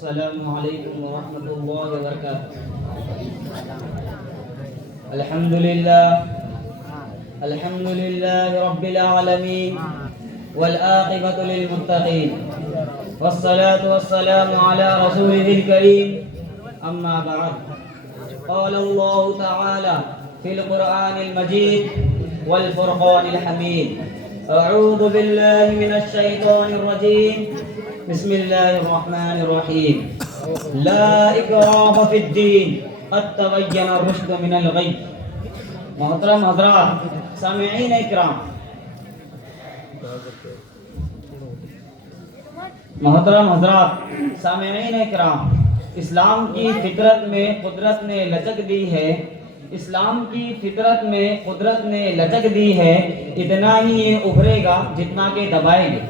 السلام علیکم ورحمۃ اللہ وبرکاتہ۔ الحمد للہ رب العالمین والعاقبۃ للمتقین والصلاة والسلام علی رسولہ الکریم اما بعد، قال اللہ تعالی فی القرآن المجید والفرقان الحمید، اعوذ باللہ من الشیطان الرجیم، بسم اللہ الرحمن الرحیم، لا اکراہ فی الدین قد تبین الرشد من الغی۔ محترم حضرات، سامعین اکرام، اسلام کی فطرت میں قدرت نے لچک دی ہے، اسلام کی فطرت میں قدرت نے لچک دی ہے، اتنا ہی یہ ابھرے گا جتنا کہ دبائیں گے۔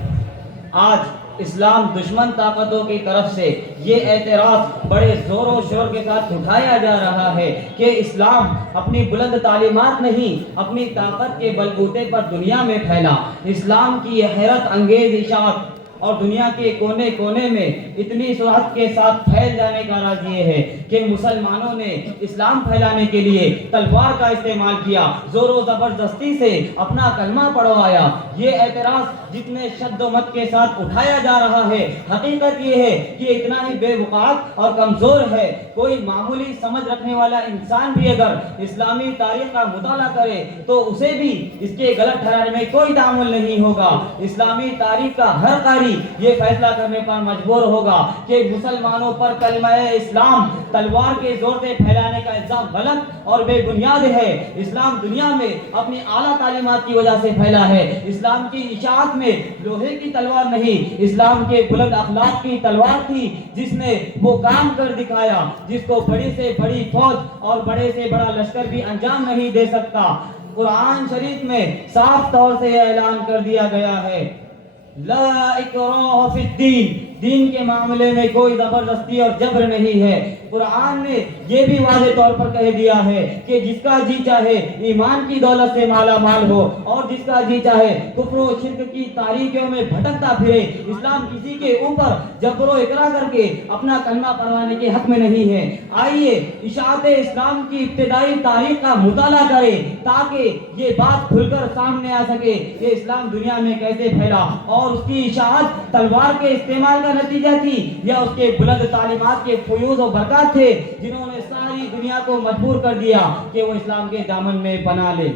آج اسلام دشمن طاقتوں کی طرف سے یہ اعتراض بڑے زور و شور کے ساتھ اٹھایا جا رہا ہے کہ اسلام اپنی بلند تعلیمات نہیں، اپنی طاقت کے بلبوتے پر دنیا میں پھیلا۔ اسلام کی یہ حیرت انگیز اشاعت اور دنیا کے کونے کونے میں اتنی سرعت کے ساتھ پھیل جانے کا راز یہ ہے کہ مسلمانوں نے اسلام پھیلانے کے لیے تلوار کا استعمال کیا، زور و زبردستی سے اپنا کلمہ پڑھوایا۔ یہ اعتراض جتنے شد و مت کے ساتھ اٹھایا جا رہا ہے، حقیقت یہ ہے کہ اتنا ہی بے وقعت اور کمزور ہے۔ کوئی معمولی سمجھ رکھنے والا انسان بھی اگر اسلامی تاریخ کا مطالعہ کرے تو اسے بھی اس کے غلط ٹھہرانے میں کوئی تعامل نہیں ہوگا۔ اسلامی تاریخ کا ہر قاری یہ فیصلہ کرنے پر مجبور ہوگا کہ مسلمانوں پر کلمہ اسلام تلوار کے زور سے پھیلانے کا الزام غلط اور بے بنیاد ہے۔ اسلام دنیا میں اپنی اعلیٰ تعلیمات کی وجہ سے پھیلا ہے۔ اسلام کی اشاعت میں لوہے کی تلوار نہیں، اسلام کے بلند اخلاق کی تلوار تھی، جس نے وہ کام کر دکھایا جس کو بڑی سے بڑی فوج اور بڑے سے بڑا لشکر بھی انجام نہیں دے سکتا۔ قرآن شریف میں صاف طور سے یہ اعلان کر دیا گیا ہے، لا اکراہ فی الدین، دین کے معاملے میں کوئی زبردستی اور جبر نہیں ہے۔ قرآن نے یہ بھی واضح طور پر کہہ دیا ہے کہ جس کا جی چاہے ایمان کی دولت سے مالا مال ہو اور جس کا جی چاہے کفر و شرک کی تاریکیوں میں بھٹکتا پھرے۔ اسلام کسی کے اوپر جبر و اکراہ کر کے اپنا کلمہ پڑھوانے کے حق میں نہیں ہے۔ آئیے اشاعت اسلام کی ابتدائی تاریخ کا مطالعہ کریں تاکہ یہ بات کھل کر سامنے آ سکے کہ اسلام دنیا میں کیسے پھیلا اور اس کی اشاعت تلوار کے استعمال کا نتیجہ تھی یا اس کے بلند تعلیمات کے فیوز و برکات تھے جنہوں نے ساری دنیا کو مجبور کر دیا کہ وہ اسلام کے دامن میں پناہ لے۔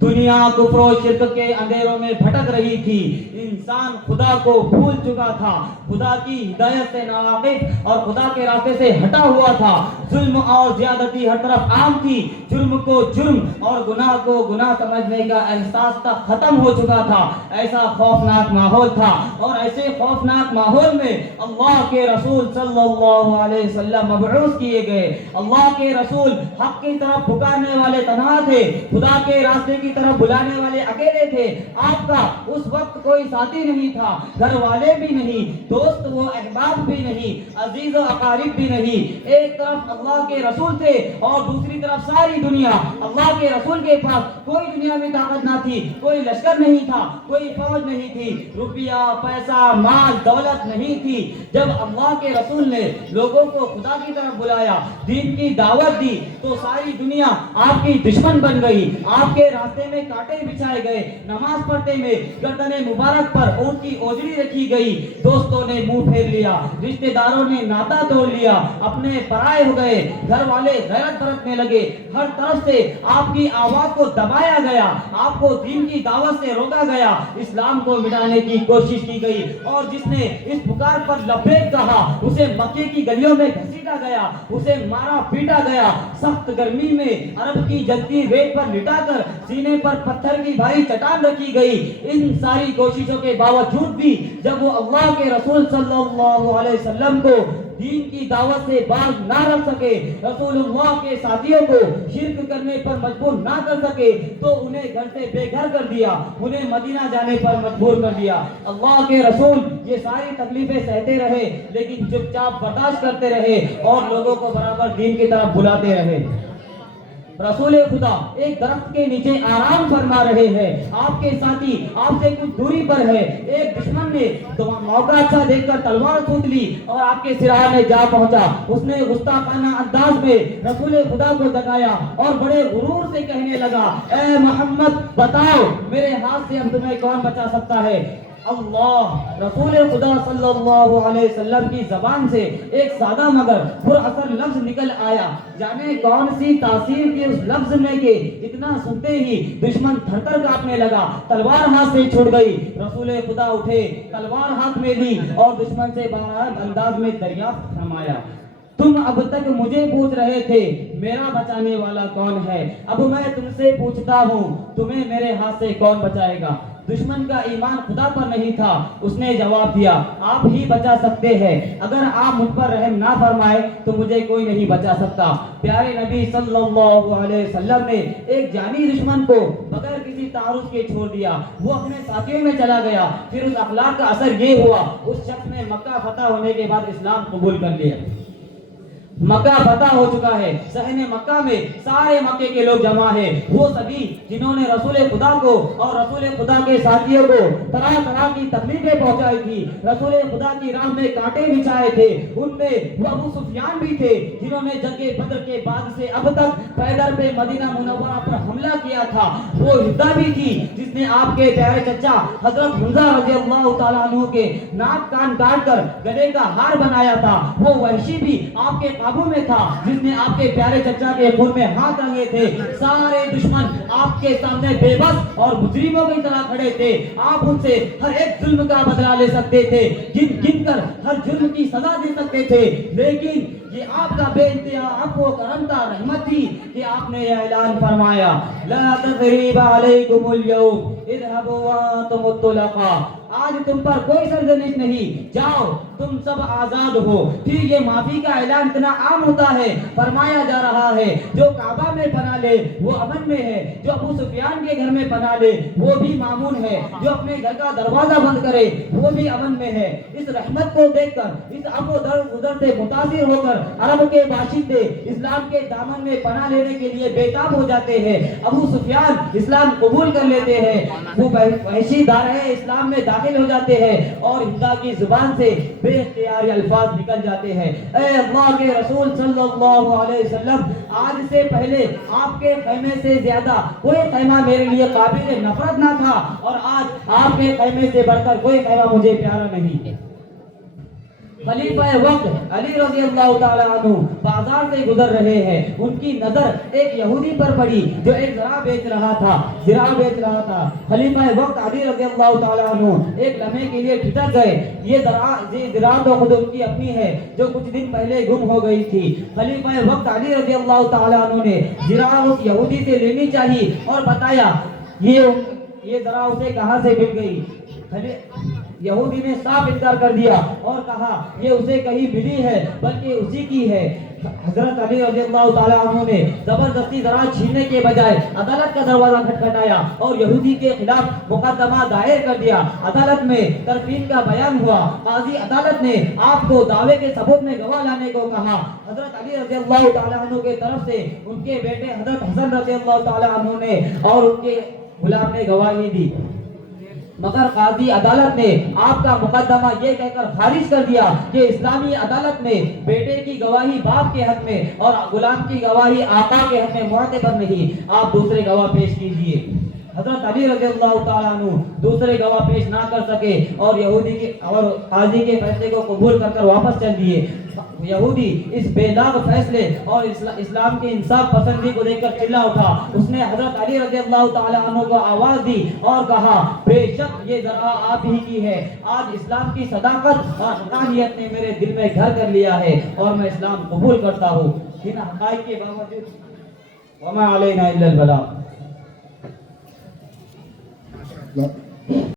دنیا کفر و شرک کے اندھیروں میں بھٹک رہی تھی، انسان خدا کو بھول چکا تھا، خدا کی ہدایت سے ناواقف اور خدا کے راستے سے ہٹا ہوا تھا۔ ظلم اور زیادتی ہر طرف عام تھی، جرم کو جرم اور گناہ کو گناہ سمجھنے کا احساس تک ختم ہو چکا تھا۔ ایسا خوفناک ماحول تھا اور ایسے خوفناک ماحول میں اللہ کے رسول صلی اللہ علیہ وسلم مبعوث کیے گئے۔ اللہ کے رسول حق کی طرف پکارنے والے تنہا تھے، خدا کے راستے کی طرف بلانے والے اکیلے تھے۔ آپ کا اس وقت کوئی ساتھی نہیں تھا، گھر والے بھی نہیں، دوست و احباب بھی نہیں، عزیز و اقارب بھی نہیں۔ ایک طرف اللہ کے رسول تھے اور دوسری طرف ساری دنیا۔ اللہ کے رسول کے پاس کوئی دنیا میں طاقت نہ تھی، کوئی لشکر نہیں تھا، کوئی فوج نہیں تھی، روپیہ پیسہ مال دولت نہیں تھی۔ جب اللہ کے رسول نے لوگوں کو خدا کی طرف بلایا، دین کی دعوت دی تو ساری دنیا آپ کی دشمن بن گئی۔ آپ کے راستے میں کانٹے بچھائے گئے، نماز پڑھتے میں گردن مبارک پر اونٹ کی اوجڑی رکھی گئی، دوستوں نے منہ پھیر لیا، رشتہ داروں نے ناتا توڑ لیا، اپنے پرائے ہو گئے، گھر والے غیرت برتنے لگے، ہر طرف سے آپ کی آواز کو دبایا گیا، آپ کو دین کی دعوت سے روکا گیا، اسلام کو مٹانے کی کوشش کی گئی اور جس نے اس پکار پر لبیک کہا اسے مکے کی گلیوں میں گھسیٹا گیا، اسے مارا پیٹا گیا، سخت گرمی میں عرب کی جلتی ریت پر لٹا کر سینے پر پتھر کی بھاری چٹان رکھی گئی۔ ان ساری کوششوں کے باوجود بھی جب وہ اللہ کے رسول صلی اللہ علیہ وسلم کو دین کی دعوت سے باز نہ رکھ سکے، رسول اللہ کے ساتھیوں کو شرک کرنے پر مجبور نہ کر سکے تو انہیں گھر سے بے گھر کر دیا، انہیں مدینہ جانے پر مجبور کر دیا۔ اللہ کے رسول یہ ساری تکلیفیں سہتے رہے لیکن چپ چاپ برداشت کرتے رہے اور لوگوں کو برابر دین کی طرف بلاتے رہے۔ रसूल खुदा एक दरख्त के नीचे आराम फरमा रहे हैं, आपके साथी आपसे कुछ दूरी पर है, एक दुश्मन ने मौका अच्छा देखकर तलवार सूंघ ली और आपके सिराह में जा पहुंचा। उसने गुस्ताखाना अंदाज में रसूल खुदा को जगाया और बड़े गुरूर से कहने लगा, ए मोहम्मद बताओ मेरे हाथ से अब तुम्हें कौन बचा सकता है। अल्लाह रसूल खुदा सल्लल्लाहु अलैहि वसल्लम की जबान से एक सादा मगर पुरअसर लफ्ज निकल आया। जाने कौन सी तासीर की उस लफ्ज में के इतना सुनते ही दुश्मन थरथर कांपने लगा, तलवार हाथ से छूट गई। रसूल खुदा उठे, तलवार हाथ में ली और दुश्मन से बारात अंदाज में दरियाफ्त फरमाया, तुम अब तक मुझे पूछ रहे थे मेरा बचाने वाला कौन है, अब मैं तुमसे पूछता हूँ तुम्हें मेरे हाथ से कौन बचाएगा। दुश्मन का ईमान खुदा पर नहीं था, उसने जवाब दिया, आप ही बचा सकते हैं, अगर आप मुझ पर रहम ना फरमाए तो मुझे कोई नहीं बचा सकता। प्यारे नबी सल्लल्लाहु अलैहि वसल्लम ने एक जानी दुश्मन को बगैर किसी तारुफ के छोड़ दिया, वो अपने साथियों में चला गया। फिर उस अखलाक का असर ये हुआ, उस शख्स ने मक्का फतह होने के बाद इस्लाम कबूल कर लिया। मक्का फतह हो चुका है, सहने मक्का में सारे मक्के के लोग जमा है, वो सभी जिन्होंने रसूल खुदा को और रसूल खुदा के साथियों को तरह तरह की तकलीफें पहुंचाई थी, रसूल खुदा की राह में कांटे बिछाए थे, उनमें वो अबू सुफियान भी थे जिन्होंने जंगे बद्र के बाद से अब तक पैदल पे मदीना मुनव्वरा पर हमला किया था। वो हिंदा भी थी जिसने आपके प्यारे चचा हजरत हमजा रज़ियल्लाहु ताला अन्हु के नाक कान काट कर गले का हार बनाया था। वो वहशी भी आपके काबू में था जिसने आपके प्यारे चचा के खून में हाथ रंगे थे। सारे दुश्मन आपके सामने बेबस और मुजरिमों की तरह खड़े थे, आप उनसे हर एक जुल्म का बदला ले सकते थे, गिन गिन कर हर जुल्म की सजा दे सकते थे, लेकिन ये आपका बेइंतहा अफ़्व करम था, रहमत थी कि आपने यह ऐलान फरमाया, ला तज़रीबा अलैकुमुल यौम इज़हबू व अंतुम तुलक़ा, आज तुम पर कोई सरजनिश नहीं, जाओ तुम सब आजाद हो। फिर ये माफी का ऐलान इतना आम होता है, फरमाया जा रहा है जो काबा में पना ले वो अमन में है, जो अबू सुफियान के घर में पना ले वो भी मामून है, जो अपने घर का दरवाजा बंद करे वो भी अमन में है। इस रहमत को देखकर, इस अबू दर से मुतासिर होकर अरब के बाशिंदे इस्लाम के दामन में पना लेने के लिए बेताब हो जाते हैं। अबू सुफियान इस्लाम कबूल कर लेते हैं, वो वहशी दारे इस्लाम में दाखिल हो जाते हैं और हिंदा की जुबान से बेइख्तियारी अल्फाज निकल जाते हैं, ऐ अल्लाह के रसूल सल्लल्लाहु अलैहि वसल्लम, आज से पहले आपके खैमे से ज्यादा कोई खैमा मेरे लिए काबिल नफरत ना था और आज आपके खैमे से बढ़कर कोई खैमा मुझे प्यारा नहीं। खलीफा वक्त अली रज़ियल्लाहु ताला अन्हु बाजार से गुजर रहे हैं, उनकी नजर एक यहूदी पर पड़ी जो एक ज़रा बेच रहा था। खलीफा वक्त अली रज़ियल्लाहु ताला अन्हु एक लम्हे के लिए ठिठक गए, ये ज़रा तो खुद उनकी अपनी है जो कुछ दिन पहले गुम हो गई थी। खलीफा वक्त अली रज़ियल्लाहु ताला अन्हु ने ज़रा उस यहूदी से लेनी चाहिए और बताया ये ज़रा उसे कहां से मिल गई। यहूदी ने साफ इनकार कर दिया और कहा ये उसे कहीं मिली है बल्कि उसी की है। हजरत अली रज़ियल्लाहु ताला अन्हु ने जबरदस्ती ज़रा छीनने के बजाय अदालत का दरवाजा खटखटाया और यहूदी के खिलाफ मुकदमा दायर कर दिया। अदालत में तरफीन का बयान हुआ, काजी अदालत ने आपको दावे के सबूत में गवाह लाने को कहा। हजरत अली रज़ियल्लाहु ताला अन्हु के तरफ से उनके बेटे हजरत हसन रज़ियल्लाहु ताला अन्हु ने और उनके गुलाम ने गवाही दी, मगर काजी अदालत ने आपका मुकदमा ये कहकर खारिज कर दिया कि इस्लामी अदालत में बेटे की गवाही बाप के हक में और गुलाम की गवाही आका के हक में मुअतबर नहीं, आप दूसरे गवाह पेश कीजिए। हजरत अली रज़ियल्लाहु ताला अन्हु दूसरे गवाह पेश ना कर सके और यहूदी के और काजी के फैसले को कबूल कर वापस चल दिए। यहूदी इस बेदाग फैसले और इस्लाम की इंसाफ पसंदी को देखकर चिल्ला उठा। उसने हजरत अली रज़ियल्लाहु ताला अन्हु को आवाज दी और कहा, बेशक ये ज़रा आप ही की है, आज इस्लाम की सदाकत और हक़ानियत ने मेरे दिल में घर कर लिया है और मैं इस्लाम कबूल करता हूँ। इन हक़ाइक़ के बावजूद वमा अलैना इल्लल बलाग।